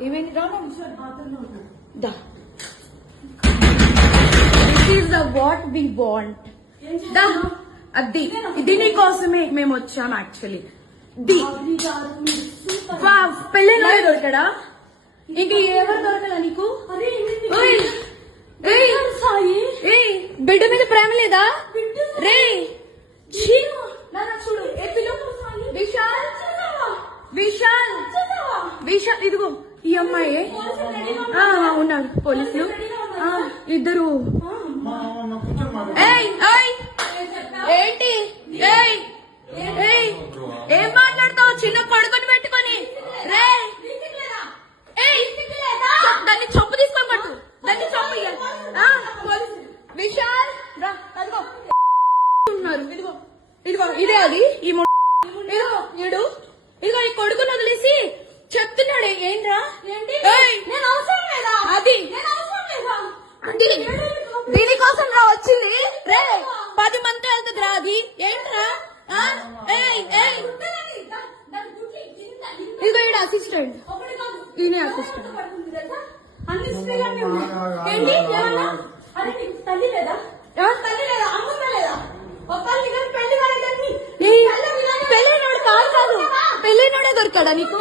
ఏమైంది రా దా this is the what we want దా అది ఇది నీ కోసమే మేము వచ్చాం యాక్చువల్లీ పెళ్ళిలో దొరకడా ఇంక ఎవరు దొరకలా నీకు బిడ్డ మీద ప్రేమ లేదా రే చూడు విశాల్ విశాల్ విశాల్ ఇదిగో ఈ అమ్మాయి ఉన్నారు పోలీసులు ఇద్దరు ఏంటి ఏం మాట్లాడతావు చిన్న కొడుకుని పెట్టుకొని రే దాన్ని చంపు తీసుకొని పట్టు దాన్ని చంపు విశాల్ రా అదిగో ఉన్నారు ఇదిగో ఇదిగో ఇదే అది ఈ ఇదిగో ఈడు ఇదిగో ఈ కొడుకుని వదిలేసి చెప్తున్నాడు ఏంట్రా అది దీనికోసం రా వచ్చింది రే 10 మంది వెళ్తుంది రా అది ఏంట్రా ఇదిగో ఈడ అసిస్టెంట్ ఈయన అసిస్టెంట్ పెళ్ళైనోడు కాదు పెళ్ళైనోడే దొరికాడా నీకు